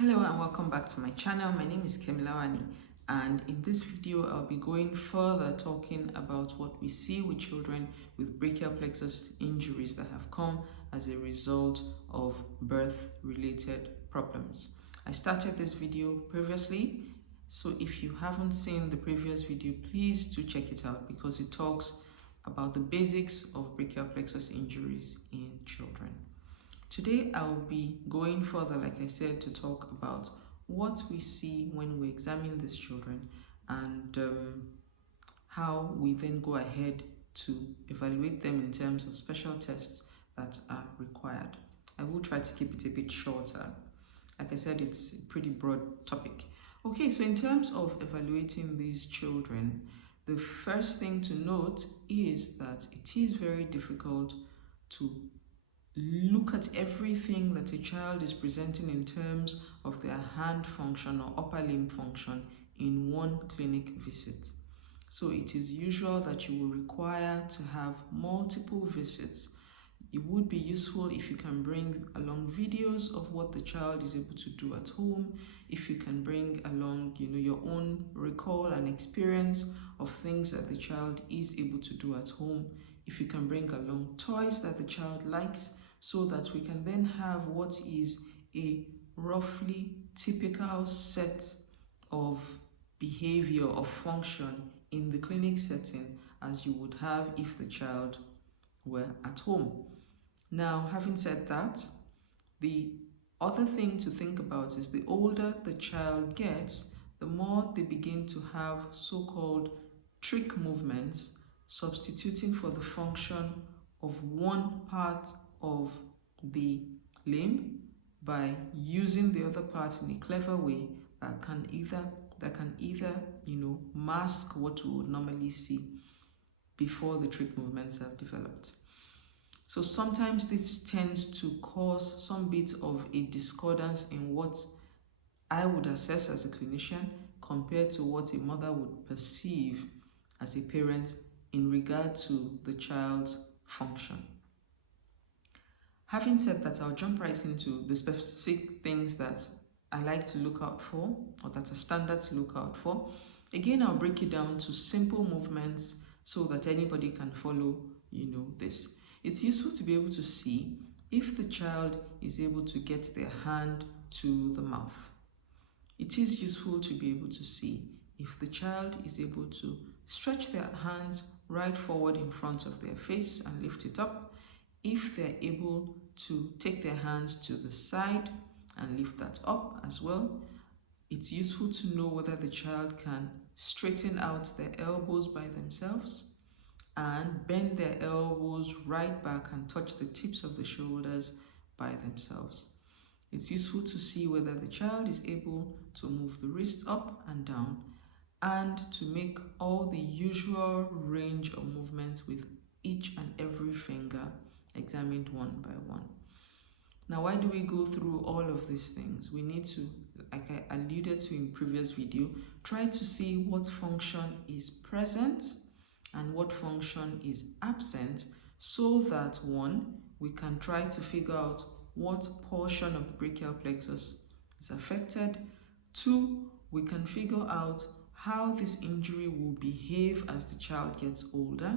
Hello and welcome back to my channel. My name is Kemilawani, and in this video I'll be going further talking about what we see with children with brachial plexus injuries that have come as a result of birth-related problems. I started this video previously, so if you haven't seen the previous video, please do check it out because it talks about the basics of brachial plexus injuries in children. Today, I'll be going further, like I said, to talk about what we see when we examine these children and how we then go ahead to evaluate them in terms of special tests that are required. I will try to keep it a bit shorter. Like I said, it's a pretty broad topic. Okay, so in terms of evaluating these children, the first thing to note is that it is very difficult to look at everything that a child is presenting in terms of their hand function or upper limb function in one clinic visit. So it is usual that you will require to have multiple visits. It would be useful if you can bring along videos of what the child is able to do at home, if you can bring along your own recall and experience of things that the child is able to do at home, if you can bring along toys that the child likes, so that we can then have what is a roughly typical set of behavior or function in the clinic setting as you would have if the child were at home. Now, having said that, the other thing to think about is the older the child gets, the more they begin to have so-called trick movements, substituting for the function of one part of the limb by using the other part in a clever way that can either mask what we would normally see before the trick movements have developed. So sometimes this tends to cause some bit of a discordance in what I would assess as a clinician compared to what a mother would perceive as a parent in regard to the child's function. Having said that, I'll jump right into the specific things that I like to look out for, or that are standard to look out for. Again, I'll break it down to simple movements so that anybody can follow, this. It's useful to be able to see if the child is able to get their hand to the mouth. It is useful to be able to see if the child is able to stretch their hands right forward in front of their face and lift it up, if they're able to take their hands to the side and lift that up as well. It's useful to know whether the child can straighten out their elbows by themselves and bend their elbows right back and touch the tips of the shoulders by themselves. It's useful to see whether the child is able to move the wrist up and down and to make all the usual range of movements with each and every finger examined one by one. Now, why do we go through all of these things? We need to, like I alluded to in previous video, try to see what function is present and what function is absent, so that one, we can try to figure out what portion of the brachial plexus is affected. Two, we can figure out how this injury will behave as the child gets older.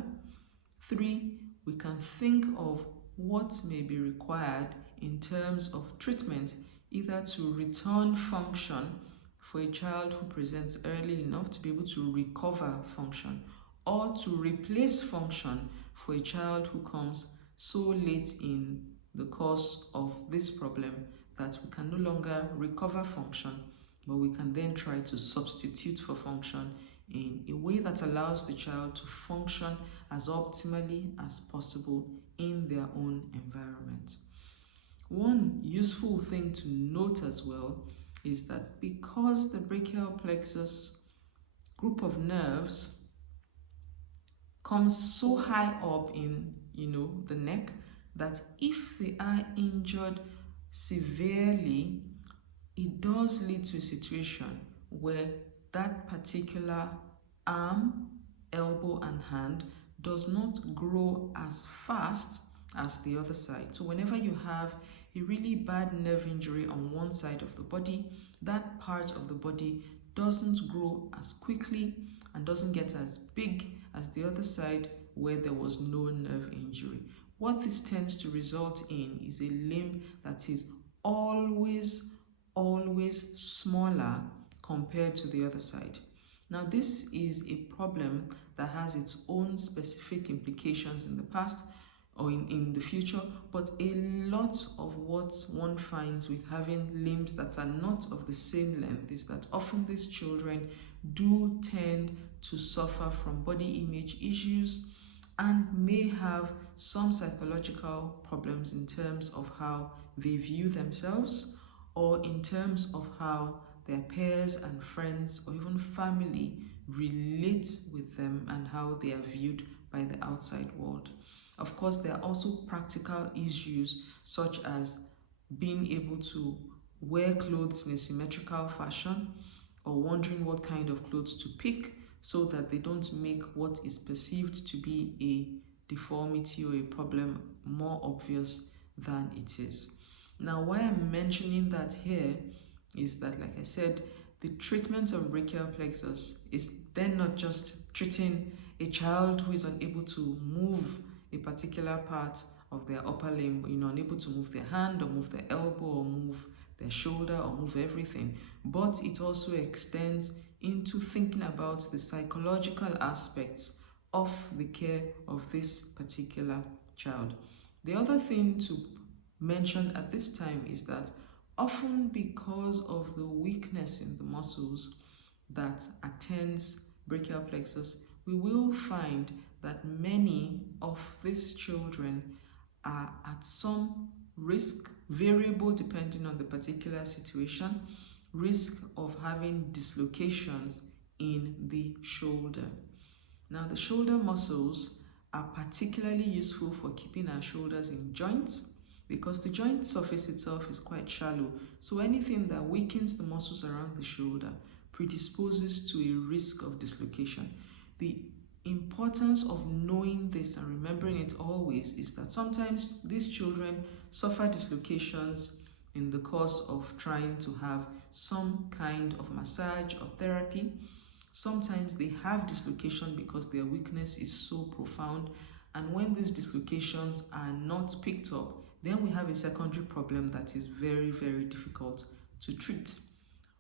Three, we can think of what may be required in terms of treatment, either to return function for a child who presents early enough to be able to recover function, or to replace function for a child who comes so late in the course of this problem that we can no longer recover function, but we can then try to substitute for function in a way that allows the child to function as optimally as possible in their own environment. One useful thing to note as well is that because the brachial plexus group of nerves comes so high up in the neck, that if they are injured severely, it does lead to a situation where that particular arm, elbow and hand does not grow as fast as the other side. So whenever you have a really bad nerve injury on one side of the body, that part of the body doesn't grow as quickly and doesn't get as big as the other side where there was no nerve injury. What this tends to result in is a limb that is always smaller compared to the other side. Now, this is a problem that has its own specific implications in the past or in the future, but a lot of what one finds with having limbs that are not of the same length is that often these children do tend to suffer from body image issues and may have some psychological problems in terms of how they view themselves or in terms of how their peers and friends or even family relate with them and how they are viewed by the outside world. Of course, there are also practical issues such as being able to wear clothes in a symmetrical fashion or wondering what kind of clothes to pick so that they don't make what is perceived to be a deformity or a problem more obvious than it is. Now, why I'm mentioning that here is that, like I said, the treatment of brachial plexus is then not just treating a child who is unable to move a particular part of their upper limb, unable to move their hand or move their elbow or move their shoulder or move everything, but it also extends into thinking about the psychological aspects of the care of this particular child. The other thing to mention at this time is that often because of the weakness in the muscles that attends brachial plexus, we will find that many of these children are at some risk, variable depending on the particular situation, risk of having dislocations in the shoulder. Now, the shoulder muscles are particularly useful for keeping our shoulders in joints because the joint surface itself is quite shallow. So anything that weakens the muscles around the shoulder predisposes to a risk of dislocation. The importance of knowing this and remembering it always is that sometimes these children suffer dislocations in the course of trying to have some kind of massage or therapy. Sometimes they have dislocation because their weakness is so profound, and when these dislocations are not picked up, then we have a secondary problem that is very, very difficult to treat.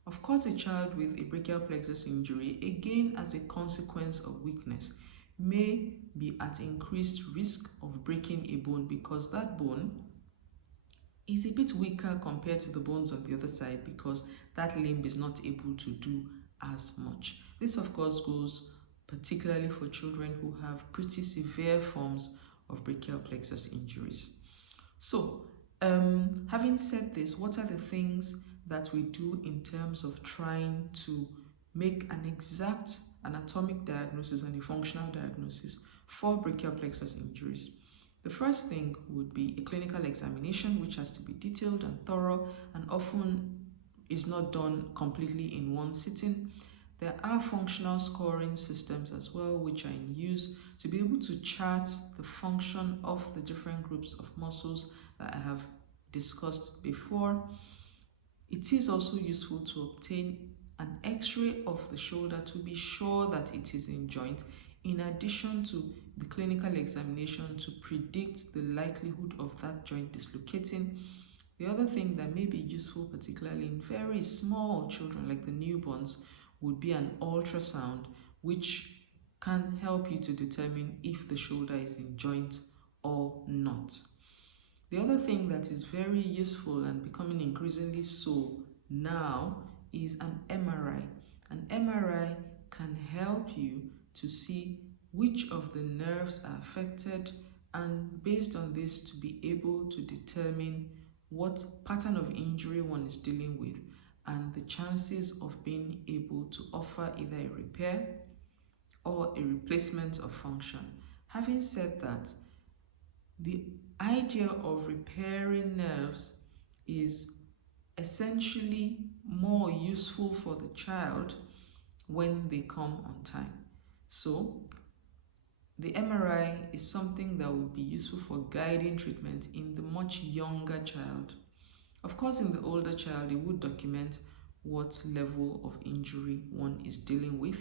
Of course, a child with a brachial plexus injury, again as a consequence of weakness, may be at increased risk of breaking a bone because that bone is a bit weaker compared to the bones on the other side because that limb is not able to do as much. This, of course, goes particularly for children who have pretty severe forms of brachial plexus injuries. So, having said this, what are the things that we do in terms of trying to make an exact anatomic diagnosis and a functional diagnosis for brachial plexus injuries? The first thing would be a clinical examination, which has to be detailed and thorough and often is not done completely in one sitting. There are functional scoring systems as well, which are in use to be able to chart the function of the different groups of muscles that I have discussed before. It is also useful to obtain an X-ray of the shoulder to be sure that it is in joint, in addition to the clinical examination to predict the likelihood of that joint dislocating. The other thing that may be useful, particularly in very small children like the newborns, would be an ultrasound, which can help you to determine if the shoulder is in joint or not. The other thing that is very useful and becoming increasingly so now is an MRI. An MRI can help you to see which of the nerves are affected and based on this to be able to determine what pattern of injury one is dealing with and the chances of being able to offer either a repair or a replacement of function. Having said that, the idea of repairing nerves is essentially more useful for the child when they come on time. So the MRI is something that would be useful for guiding treatment in the much younger child. Of course, in the older child, it would document what level of injury one is dealing with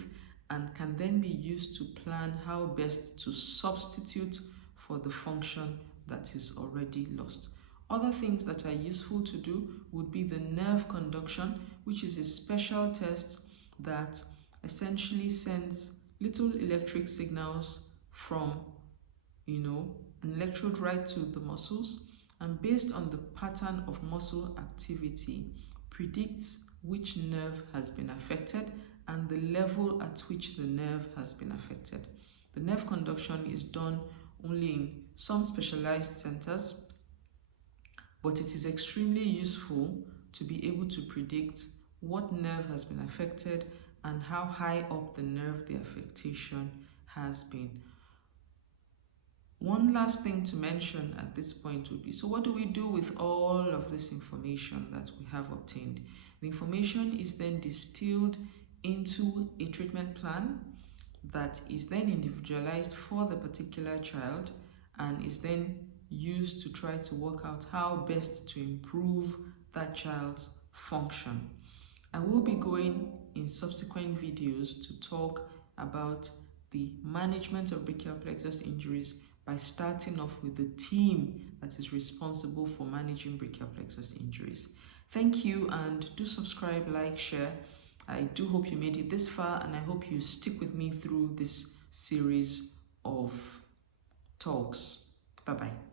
and can then be used to plan how best to substitute for the function that is already lost. Other things that are useful to do would be the nerve conduction, which is a special test that essentially sends little electric signals from, an electrode right to the muscles, and based on the pattern of muscle activity, predicts which nerve has been affected and the level at which the nerve has been affected. The nerve conduction is done only in some specialized centers, but it is extremely useful to be able to predict what nerve has been affected and how high up the nerve the affectation has been. One last thing to mention at this point would be, so what do we do with all of this information that we have obtained? The information is then distilled into a treatment plan that is then individualized for the particular child and is then used to try to work out how best to improve that child's function. I will be going in subsequent videos to talk about the management of brachial plexus injuries by starting off with the team that is responsible for managing brachial plexus injuries. Thank you, and do subscribe, like, share. I do hope you made it this far, and I hope you stick with me through this series of talks. Bye-bye.